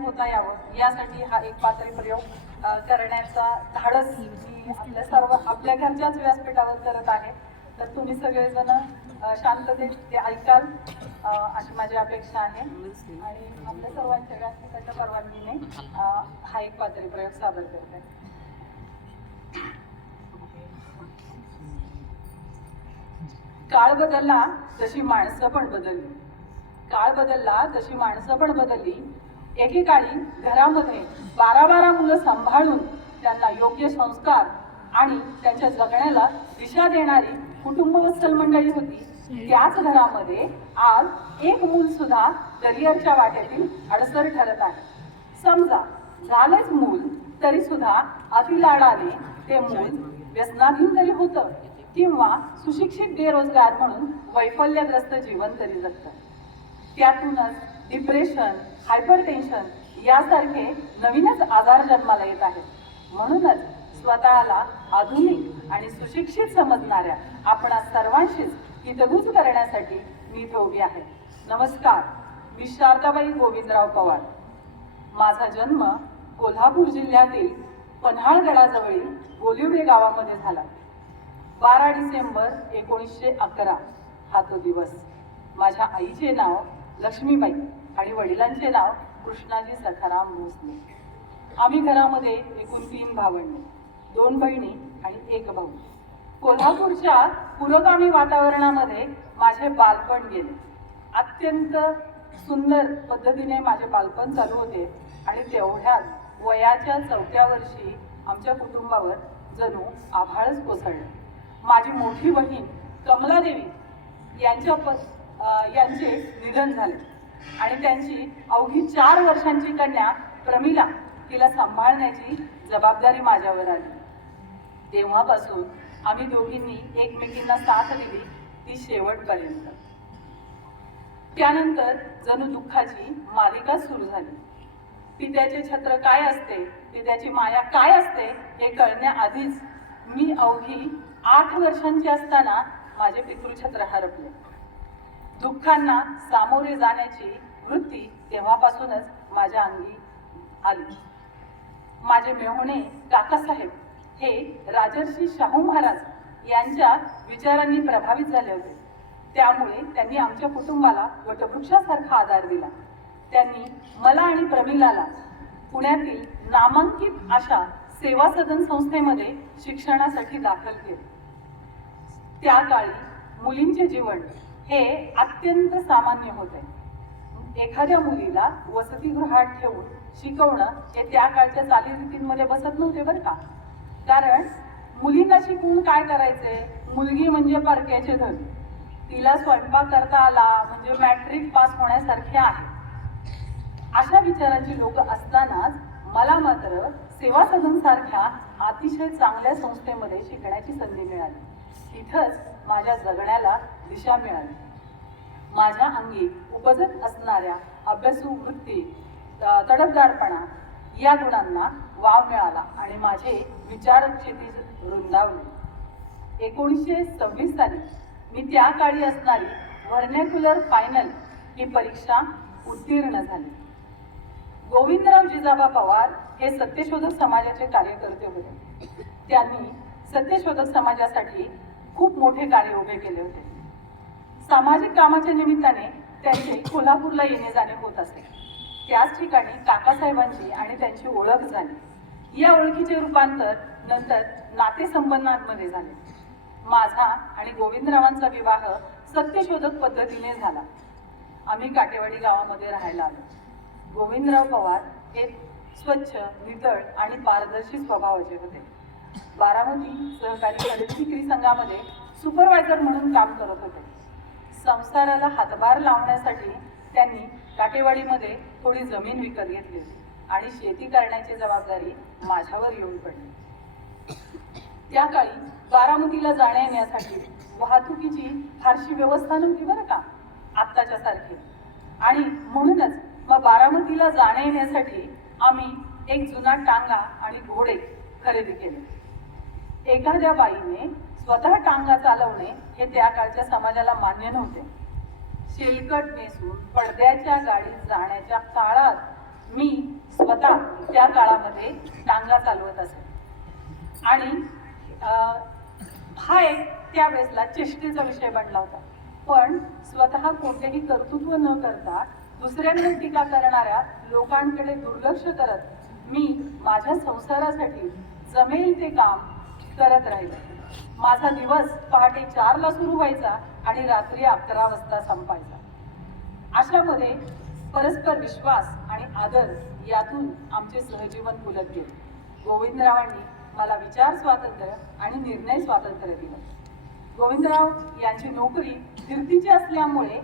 होता यावं यासाठी हा एक पातळी प्रयोग करण्याचा धाडस मी आपल्या सर्व आपल्या घरच्याच व्यासपीठावर करत आहे. तर तुम्ही सगळेजण शांततेत ते ऐकाल अशी माझी अपेक्षा आहे आणि आपल्या सर्वांच्या व्यासपीठाच्या परवानगीने हा एक पातळी प्रयोग सादर करते. काळ बदलला तशी माणसं पण बदलली. काळ बदलला तशी माणसं पण बदलली. एकेकाळी घरामध्ये 12 मुलं सांभाळून त्यांना योग्य संस्कार आणि त्यांच्या जगण्याला दिशा देणारी कुटुंबवत्सल मंडळी होती. त्याच घरामध्ये आज एक मूल सुद्धा करिअरच्या वाटेतील अडसर ठरत आहे. समजा झालंच मूल तरी सुद्धा अतिलाडाने ते मूल व्यसनाधीन तरी होतं किंवा सुशिक्षित बेरोजगार म्हणून वैफल्यग्रस्त जीवन तरी जगतं. त्यातूनच डिप्रेशन, हायपरटेन्शन यासारखे नवीनच आजार जन्माला येत आहेत. म्हणूनच स्वतःला आधुनिक आणि सुशिक्षित समजणाऱ्या आपण सर्वांशीच हितगुज करण्यासाठी मी इथे उभी आहे. नमस्कार, मी शारदाबाई गोविंदराव पवार. माझा जन्म कोल्हापूर जिल्ह्यातील पन्हाळगडाजवळील बोलिवडे गावामध्ये झाला. 12 डिसेंबर 1911 हा तो दिवस. माझ्या आईचे नाव लक्ष्मीबाई आणि वडिलांचे नाव कृष्णाजी सखाराम भोसले. आम्ही घरामध्ये एकूण 3 भावंडे, 2 बहिणी आणि 1 भाऊ. कोल्हापूरच्या पुरोगामी वातावरणामध्ये माझे बालपण गेले. अत्यंत सुंदर पद्धतीने माझे बालपण चालू होते आणि तेवढ्यात वयाच्या 4थ्या वर्षी आमच्या कुटुंबावर जणू आभाळच कोसळलं. माझी मोठी बहीण कमलादेवी यांचे निधन झाले आणि त्यांची अवघी 4 वर्षांची कन्या प्रमिला तिला सांभाळण्याची जबाबदारी माझ्यावर आली. तेव्हापासून आम्ही दोघींनी एकमेकींना साथ दिली ती शेवटपर्यंत. त्यानंतर जणू दुःखाची मालिका सुरू झाली. पित्याचे छत्र काय असते, पित्याची माया काय असते हे कळण्याआधीच मी अवघी 8 वर्षांची असताना माझे पितृछत्र हरपले. दुःखांना सामोरे जाण्याची वृत्ती तेव्हापासूनच माझ्या अंगी आली. माझे मेहुणे काकासाहेब हे राजर्षी शाहू महाराज यांच्या विचारांनी प्रभावित झाले होते. त्यामुळे त्यांनी आमच्या कुटुंबाला वटवृक्षासारखा आधार दिला. त्यांनी मला आणि प्रमिलाला पुण्यातील नामांकित अशा सेवा सदन संस्थेमध्ये शिक्षणासाठी दाखल केले. त्या काळी मुलींचे जीवन हे अत्यंत सामान्य होते. एखाद्या मुलीला वसतिगृहात ठेवून शिकवणं हे त्या काळच्या चालीरीतींमध्ये बसत नव्हते बरं का. कारण मुलींना शिकवून काय करायचे, मुलगी म्हणजे परक्याचे धन, तिला स्वयंपाक करता आला म्हणजे मॅट्रिक पास होण्यासारखे आहे. अशा विचारांची लोक असतानाच मला मात्र सेवा सदन सारख्या अतिशय चांगल्या संस्थेमध्ये शिकण्याची संधी मिळाली. तिथंच माझ्या जगण्याला दिशा मिळाली. माझ्या अंगी उपजत असणाऱ्या अभ्यासू वृत्ती, तडफदारपणा या गुणांना वाव मिळाला आणि माझे विचार क्षितिज रुंदावले. 1926 साली मी त्या काळी असणारी व्हर्नॅक्युलर फायनल ही परीक्षा उत्तीर्ण झाली. गोविंदराव जिजाबा पवार हे सत्यशोधक समाजाचे कार्यकर्ते होते. त्यांनी सत्यशोधक समाजासाठी खूप मोठे कार्य उभे केले होते. सामाजिक कामाच्या निमित्ताने त्यांचे कोल्हापूरला येणे जाणे होत असे. त्याच ठिकाणी काकासाहेबांची आणि त्यांची ओळख झाली. या ओळखीचे रूपांतर नंतर नातेसंबंधांमध्ये झाले. माझा आणि गोविंदरावांचा विवाह सत्यशोधक पद्धतीने झाला. आम्ही काटेवाडी गावामध्ये राहायला आलो. गोविंदराव पवार हे स्वच्छ, नितळ आणि पारदर्शी स्वभावाचे होते. बारामती सहकारी खरेदी विक्री संघामध्ये सुपरवायझर म्हणून काम करत होते. संसाराला हातभार लावण्यासाठी त्यांनी काटेवाडीमध्ये थोडी जमीन विकत घेतली आणि शेती करण्याची जबाबदारी माझ्यावर येऊन पडली. त्या काळी बारामतीला जाण्या येण्यासाठी वाहतुकीची फारशी व्यवस्था नव्हती बरं का, आत्ताच्या सारखी. आणि म्हणूनच मग बारामतीला जाण्या येण्यासाठी आम्ही एक जुना टांगा आणि घोडे खरेदी केले. एखाद्या बाईने स्वतः टांगा चालवणे हे त्या काळच्या समाजाला मान्य नव्हते. शेलकट नेसून पडद्याच्या गाडीत जाण्याच्या काळात मी स्वतः त्या काळामध्ये टांगा चालवत असे. आणि हा एक त्यावेळेसला चेष्टेचा विषय बनला होता. पण स्वतः कोणतेही कर्तृत्व न करता दुसऱ्यांवर टीका करणाऱ्या लोकांकडे दुर्लक्ष करत मी माझ्या संसारासाठी जमेल ते काम करत राहिले. माझा दिवस पहाटे 4ला सुरू व्हायचा आणि रात्री 11 वाजता संपायचा. अशामध्ये परस्पर विश्वास आणि आदर यातून आमचे सहजीवन फुलत गेले. गोविंदरावांनी मला विचार स्वातंत्र्य आणि निर्णय स्वातंत्र्य दिलं. गोविंदराव यांची नोकरी फिरतीची असल्यामुळे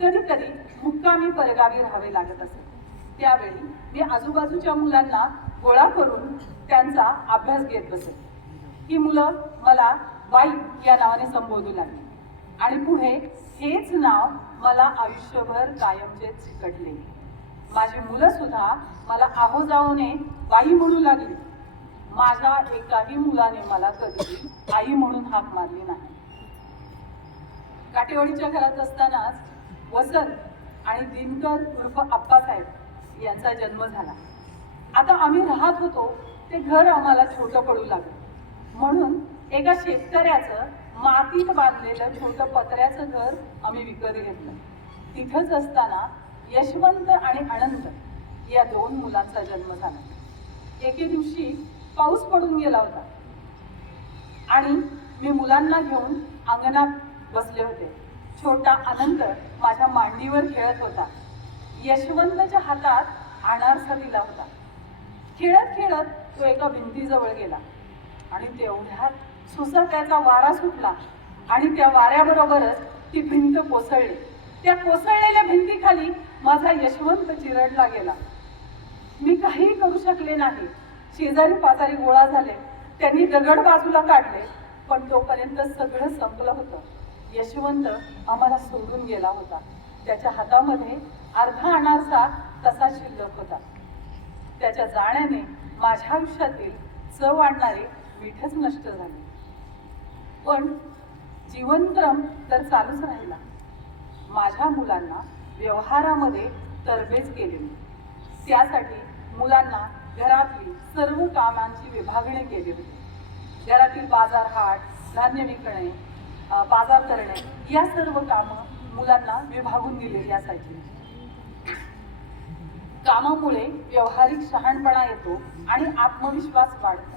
कधी कधी मुक्कामी परगावी राहावे लागत असे. त्यावेळी मी आजूबाजूच्या मुलांना गोळा करून त्यांचा अभ्यास घेत बसे. ही मुलं मला बाई या नावाने संबोधू लागली आणि पुढे हेच नाव मला आयुष्यभर कायमचे चिकटले. माझी मुलं सुद्धा मला आहो जाओने बाई म्हणू लागली. माझ्या एकाही मुलाने मला कधी आई म्हणून हाक मारली नाही. काटेवाडीच्या घरात असतानाच वसंत आणि दिनकर उर्फ आप्पासाहेब यांचा जन्म झाला. आता आम्ही राहत होतो ते घर आम्हाला छोटं पडू लागलं. म्हणून एका शेतकऱ्याचं मातीत बांधलेलं छोटं पत्र्याचं घर आम्ही विकत घेतलं. तिथंच असताना यशवंत आणि अनंत या 2 मुलांचा जन्म झाला. एके दिवशी पाऊस पडून गेला होता आणि मी मुलांना घेऊन अंगणात बसले होते. छोटा अनंत माझ्या मांडीवर खेळत होता. यशवंतच्या हातात अनारसा दिला होता. खेळत खेळत तो एका भिंतीजवळ गेला आणि तेवढ्यात सुसाट्याचा वारा सुटला आणि त्या वाऱ्याबरोबरच ती भिंत कोसळली. त्या कोसळलेल्या भिंतीखाली माझा यशवंत चिरडला गेला. मी काहीही करू शकले नाही. शेजारी पाजारी गोळा झाले. त्यांनी दगड बाजूला काढले. पण तोपर्यंत सगळं संपलं होतं. यशवंत आम्हाला सोडून गेला होता. त्याच्या हातामध्ये अर्धा अनारसा तसा शिल्लक होता. त्याच्या जाण्याने माझ्या आयुष्यातील चव आणणारे मीठच नष्ट झाले. पण जीवनक्रम तर चालूच राहिला. माझ्या मुलांना व्यवहारामध्ये तरबेज केली. त्यासाठी मुलांना घरातली सर्व कामांची विभागणी केली होती. घरातील बाजार हाट, धान्य विकणे, बाजार करणे या सर्व कामं मुलांना विभागून दिलेली असायची. कामामुळे व्यावहारिक शहाणपणा येतो आणि आत्मविश्वास वाढतो.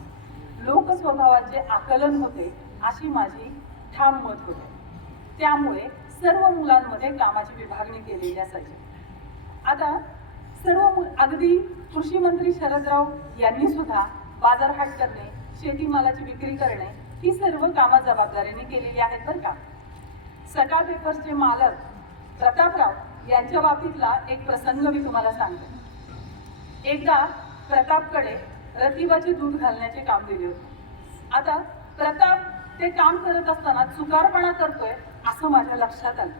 लोकस्वभावाचे आकलन होते अशी माझी ठाम मत होते. त्यामुळे सर्व मुलांमध्ये कामाची विभागणी केलेली असायची. आता अगदी कृषी मंत्री शरदराव यांनी सुद्धा बाजारहाट करणे, शेतीमालाची विक्री करणे ही सर्व कामं जबाबदारीने केलेली आहेत बरं का. सकाळ पेपर्सचे मालक प्रतापराव यांच्या बाबतीतला एक प्रसंग मी तुम्हाला सांगते. एकदा प्रतापकडे रतिबाचे दूध घालण्याचे काम दिले होते. आता प्रताप ते काम करत असताना चुकारपणा करतोय असं माझ्या लक्षात आलं.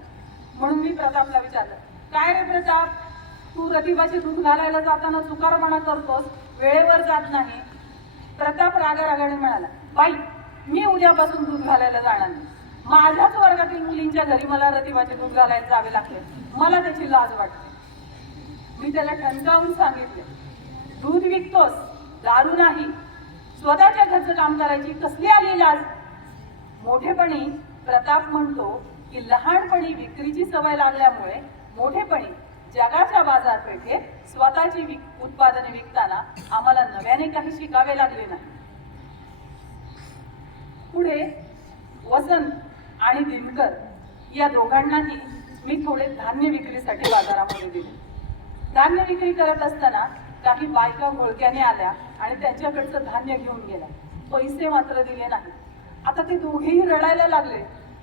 म्हणून मी प्रतापला विचारलं, काय रे प्रताप, तू रतिबाचे दूध घालायला जाताना चुकारपणा करतोस, वेळेवर जात नाही. प्रताप रागारागाने म्हणाला, बाई मी उद्यापासून दूध घालायला जाणार नाही. माझ्याच वर्गातील मुलींच्या घरी मला रतिबाचे दूध घालायला जावे लागते. मला त्याची लाज वाटते. मी त्याला ठणकावून सांगितले, दूध विकतोस, दारू नाही. स्वतःच्या घरचं काम करायची कसली आली लाज. मोठेपणी प्रताप म्हणतो की लहानपणी विक्रीची सवय लागल्यामुळे मोठेपणी जगाच्या बाजारपेठेत स्वतःची उत्पादने विकताना आम्हाला नव्याने काही शिकावे लागले नाही. पुढे वसंत आणि दिनकर या दोघांनाही मी थोडे धान्य विक्रीसाठी बाजारामध्ये दिले. धान्य विक्री करत असताना काही बायका घोळक्याने आल्या आणि त्यांच्याकडचं धान्य घेऊन गेल्या. पैसे मात्र दिले नाही. आता ते दोघेही रडायला लागले.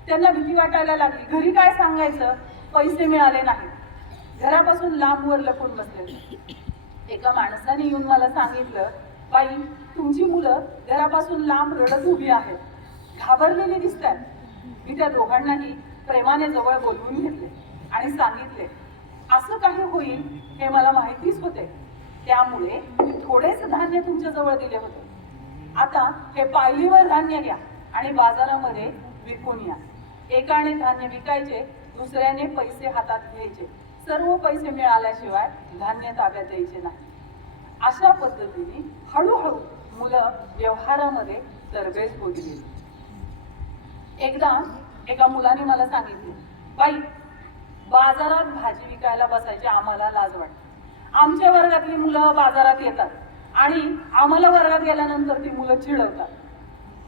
त्यांना भीती वाटायला लागली. घरी काय सांगायचं, पैसे मिळाले नाही. घरापासून लांबवर लपून बसले. एका माणसाने येऊन मला सांगितलं, बाई तुमची मुलं घरापासून लांब रडत उभी आहेत, घाबरलेली दिसतात. मी त्या दोघांनाही प्रेमाने जवळ बोलवून घेतले आणि सांगितले, असं काही होईल हे मला माहितीच होते. त्यामुळे मी थोडेच धान्य तुमच्या जवळ दिले होते. आता हे पायलीवर धान्य घ्या आणि बाजारामध्ये विकून या. एकाने धान्य विकायचे, दुसऱ्याने पैसे हातात घ्यायचे. सर्व पैसे मिळाल्याशिवाय धान्य ताब्यात द्यायचे नाही. अशा पद्धतीने हळूहळू मुलं व्यवहारामध्ये तरबेज होत गेली. एकदा एका मुलाने मला सांगितले, बाई, बाजारात भाजी विकायला बसायची आम्हाला लाज वाटते. आमच्या वर्गातली मुलं बाजारात येतात आणि आम्हाला वर्गात गेल्यानंतर ती मुलं चिडवतात.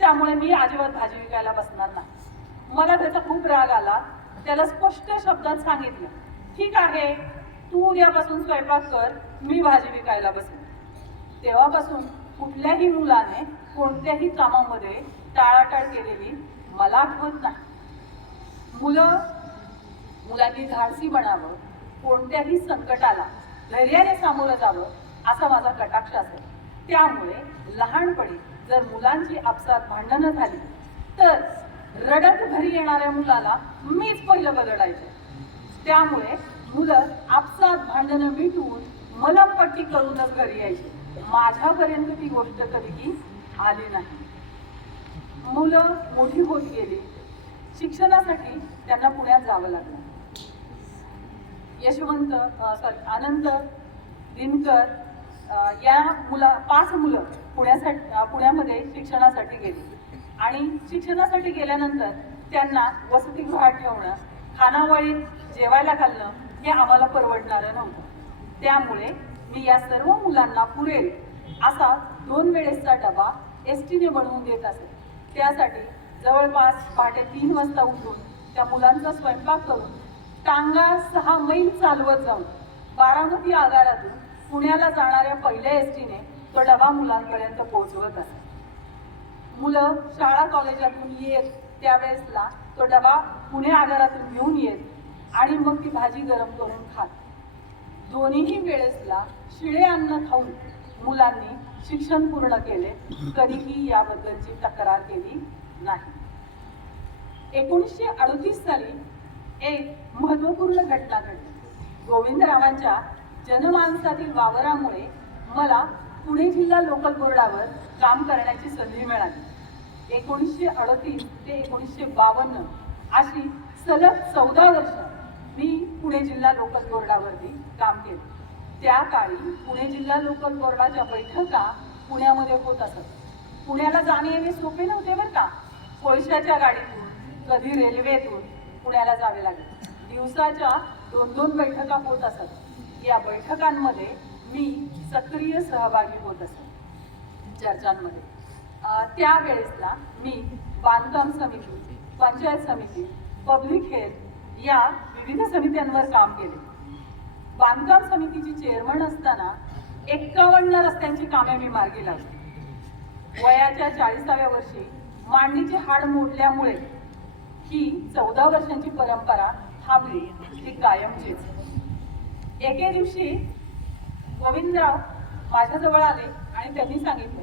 त्यामुळे मी अजिबात भाजी विकायला बसणार नाही. मला त्याचा खूप राग आला. त्याला स्पष्ट शब्दात सांगितलं, ठीक आहे, तू उद्यापासून स्वयंपाक कर, मी भाजी विकायला बसेन. तेव्हापासून कुठल्याही मुलाने कोणत्याही कामामध्ये टाळाटाळ केलेली मला आठवत नाही. मुलांनी धाडसी बनावं, कोणत्याही संकटाला धैर्याने सामोरं जावं असा माझा कटाक्ष असेल. त्यामुळे लहानपणी जर मुलांची आपसात भांडणं झाली तर रडत घरी येणाऱ्या मुलाला मीच पहिलं बदलायचे. त्यामुळे मुलं आपसात भांडणं मिटवून मलमपट्टी करूनच घरी यायची. माझ्यापर्यंत ती गोष्ट कधीही आली नाही. मुलं मोठी होत गेली. शिक्षणासाठी त्यांना पुण्यात जावं लागलं. आनंद, दिनकर या 5 मुलं पुण्यामध्ये शिक्षणासाठी गेली आणि शिक्षणासाठी गेल्यानंतर त्यांना वसतिगृहात ठेवणं, खानावळीत जेवायला घालणं हे आम्हाला परवडणारं नव्हतं. त्यामुळे मी या सर्व मुलांना पुरेल असा 2 वेळेसचा डबा एसटीने बनवून देत असे. त्यासाठी जवळपास पहाटे 3 वाजता उठून त्या मुलांचा स्वयंपाक करून टांगा 6 मैल चालवत जाऊन बारामती आगारातून पुण्याला जाणाऱ्या पहिल्या एसटीने तो डबा मुलांपर्यंत पोहोचवत असे. मुलं शाळा कॉलेजातून येत त्यावेळेसला तो डबा पुणे आगारातून घेऊन येत आणि मग ती भाजी गरम करून खात. दोन्हीही वेळेसला शिळे अन्न खाऊन मुलांनी शिक्षण पूर्ण केले. कधीही याबद्दलची तक्रार केली नाही. 1938 साली एक महत्वपूर्ण घटना घडली. गोविंदरावांच्या जनमानसातील वावरामुळे मला पुणे जिल्हा लोकल बोर्डावर काम करण्याची संधी मिळाली. 1938 ते 1952 अशी सलग 14 वर्ष मी पुणे जिल्हा लोकल बोर्डावरती काम केले. त्या काळी पुणे जिल्हा लोकल बोर्डाच्या बैठका पुण्यामध्ये होत असत. पुण्याला जाणे येणे सोपे नव्हते बरं का. कोळशाच्या गाडीतून, कधी रेल्वेतून पुण्याला जावे लागले. दिवसाच्या 2-2 बैठका होत असत. या बैठकांमध्ये मी सक्रिय सहभागी होत असत चर्चांमध्ये. त्यावेळेसला मी बांधकाम समिती, पंचायत समिती, पब्लिक हेल्थ या विविध समित्यांवर काम केले. बांधकाम समितीची चेअरमन असताना 51 रस्त्यांची कामे मी मार्गी लावली. वयाच्या 40व्या वर्षी मांडीचे हाड मोडल्यामुळे ही 14 वर्षांची परंपरा थांबली, ही कायमचीच. एके दिवशी गोविंदराव माझ्याजवळ आले आणि त्यांनी सांगितले,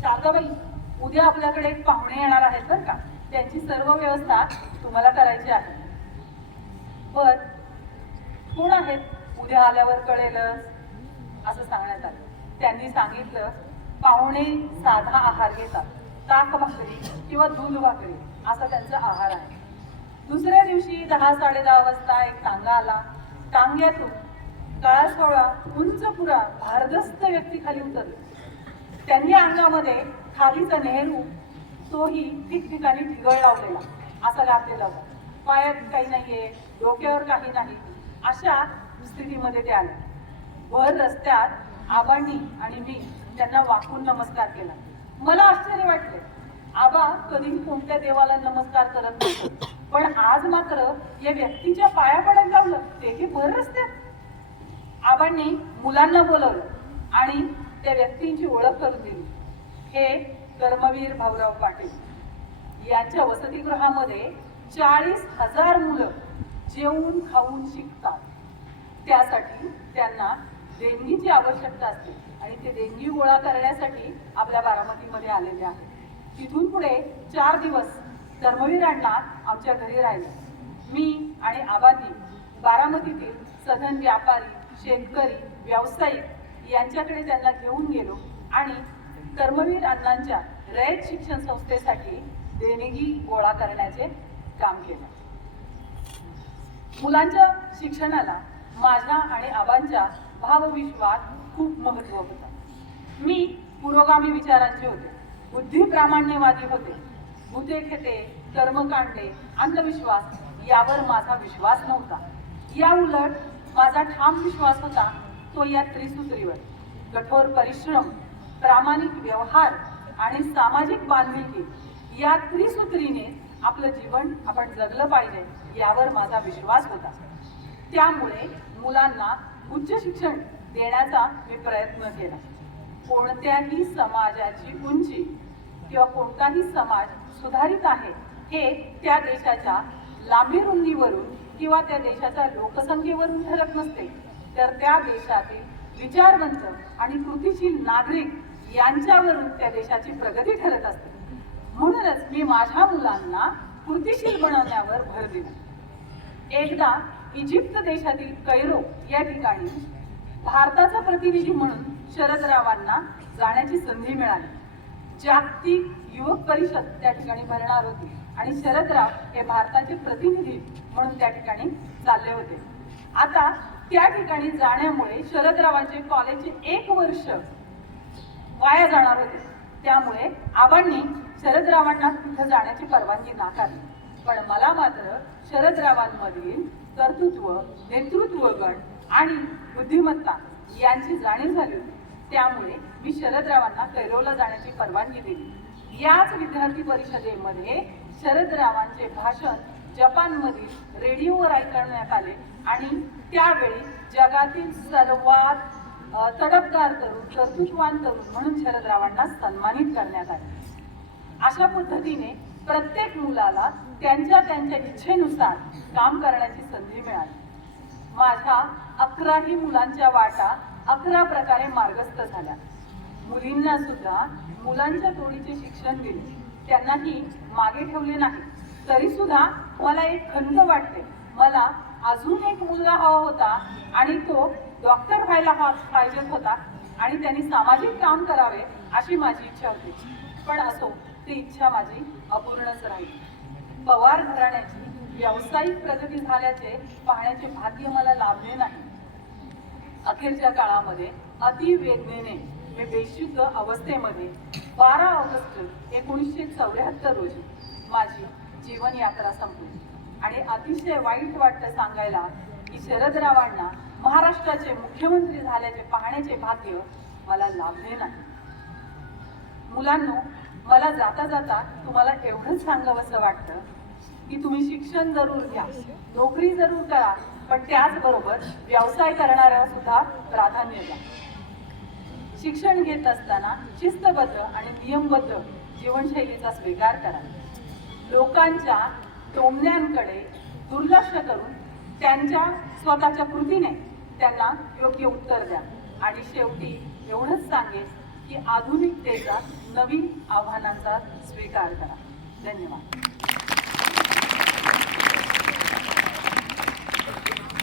शारदाबाई, उद्या आपल्याकडे एक पाहुणे येणार आहेत बरं का, त्यांची सर्व व्यवस्था तुम्हाला करायची आहे. बर, कोण आहेत? उद्या आल्यावर कळेलच असं सांगण्यात आलं. त्यांनी सांगितलं, पाहुणे साधा आहार घेतात, ताक भाकरी किंवा दूध भाकरी असा त्यांचा आहार आहे. दुसऱ्या दिवशी 10-10:30 वाजता एक टांगा आला. टांग्यातून काळासोळा उंच पुरा भारदस्त व्यक्ती खाली उतरले. त्यांनी अंगामध्ये खालीचा नेहरू, तोही ठिकठिकाणी ठिगळ लावलेला असा घातलेला होता. पायात काही नाहीये, डोक्यावर काही नाही, अशा स्थितीमध्ये ते आले. भर रस्त्यात आबांनी आणि मी त्यांना वाकून नमस्कार केला. मला आश्चर्य वाटले. आबा कधीही कोणत्या देवाला नमस्कार करत नसत, पण आज मात्र या व्यक्तीच्या पाया पडायला लावलं, तेही भर रस्त्यात. आबांनी मुलांना बोलवलं आणि त्या व्यक्तींची ओळख करून दिली. हे कर्मवीर भाऊराव पाटील यांच्या वसतिगृहामध्ये 40,000 मुलं जेवून खाऊन शिकतात. त्यासाठी त्यांना देणगीची आवश्यकता असते आणि ते देणगी गोळा करण्यासाठी आपल्या बारामतीमध्ये आलेले आहेत. तिथून पुढे 4 दिवस धर्मवीरांना आमच्या घरी राहिले. मी आणि आबांनी बारामतीतील सधन व्यापारी, शेतकरी, व्यावसायिक यांच्याकडे त्यांना घेऊन गेलो आणि कर्मवीर अण्णांच्या रयत शिक्षण संस्थेसाठी देणगी गोळा करण्याचे काम केले. मुलांच्या शिक्षणाला माझ्या आणि आबांच्या भावविश्वास खूप महत्त्व होतं. मी पुरोगामी विचारांचे होते, बुद्धिप्रामाण्यवादी होते. भूते खेते, कर्मकांडे, अंधविश्वास यावर माझा विश्वास नव्हता. या उलट माझा ठाम विश्वास होता तो या त्रिसूत्रीवर. कठोर परिश्रम, प्रामाणिक व्यवहार आणि सामाजिक बांधिलकी या त्रिसूत्रीने आपलं जीवन आपण जगलं पाहिजे यावर माझा विश्वास होता. त्यामुळे मुलांना उच्च शिक्षण देण्याचा मी प्रयत्न केला. कोणत्याही समाजाची उंची किंवा कोणताही समाज सुधारित आहे हे त्या देशाच्या लांबी रुंदीवरून किंवा त्या देशाच्या लोकसंख्येवरून ठरत नसते, तर त्या देशातील विचारवंत आणि कृतिशील नागरिक यांच्यावरून त्या देशाची प्रगती ठरत असते. म्हणूनच मी माझ्या मुलांना कृतिशील बनवण्यावर भर दिला. एकदा इजिप्त देशातील कैरो या ठिकाणी भारताचा प्रतिनिधी म्हणून शरदरावांना जाण्याची संधी मिळाली. जागतिक युवक परिषद त्या ठिकाणी भरणार होती आणि शरदराव हे भारताचे प्रतिनिधी म्हणून त्या ठिकाणी चालले होते. आता त्या ठिकाणी जाण्यामुळे शरदरावांचे कॉलेजचे 1 वर्ष वाया जाणार होते. त्यामुळे आबांनी शरदरावांना तिथं जाण्याची परवानगी नाकारली. पण मला मात्र शरदरावांमधील कर्तृत्व, नेतृत्वगुण आणि बुद्धिमत्ता यांची जाणीव झाली होती. त्यामुळे मी शरदरावांना कैरोला जाण्याची परवानगी दिली. याच विद्यार्थी परिषदेमध्ये शरदरावांचे भाषण जपानमधील रेडिओवर ऐकण्यात आले आणि त्यावेळी जगातील सर्वात तडफदार तरुण, कर्तृत्ववान तरुण म्हणून शरदरावांना सन्मानित करण्यात आले. अशा पद्धतीने प्रत्येक मुलाला त्यांच्या इच्छेनुसार काम करण्याची संधी मिळाली. माझ्या 11ही मुलांच्या वाटा 11 प्रकारे मार्गस्थ झाल्या. मुलींना सुद्धा मुलांच्या तोडीचे शिक्षण दिले, त्यांनाही मागे ठेवले नाही. तरी सुद्धा मला एक खंत वाटते, मला अजून एक मुलगा हवा होता आणि तो डॉक्टर व्हायला पाहिजे होता आणि त्यांनी सामाजिक काम करावे अशी माझी इच्छा होती. पण असो, ती इच्छा माझी अपूर्णच राहिली. पवार घराण्याची व्यावसायिक प्रगती झाल्याचे पाहण्याचे भाग्य मला लाभले नाही. अखेरच्या काळामध्ये अतिवेदनेने मी बेशुद्ध अवस्थेमध्ये 12 ऑगस्ट 1974 रोजी माझी जीवन यात्रा संपली. आणि अतिशय वाईट वाटतं सांगायला की शरदरावांना महाराष्ट्राचे मुख्यमंत्री झाल्याचे पाहण्याचे भाग्य मला लाभले नाही. मुलांनो, मला जाता जाता तुम्हाला एवढंच सांगावंसं वाटतं की तुम्ही शिक्षण जरूर घ्या, नोकरी जरूर करा, पण त्याचबरोबर व्यवसाय करणाऱ्याला सुद्धा प्राधान्य द्या. शिक्षण घेत असताना शिस्तबद्ध आणि नियमबद्ध जीवनशैलीचा स्वीकार करा. लोकांच्या टोमण्यांकडे दुर्लक्ष करून त्यांच्या स्वतःच्या कृतीने त्यांना योग्य उत्तर द्या. आणि शेवटी एवढंच सांगेन की आधुनिकतेचा नवीन आव्हानांचा स्वीकार करा. धन्यवाद.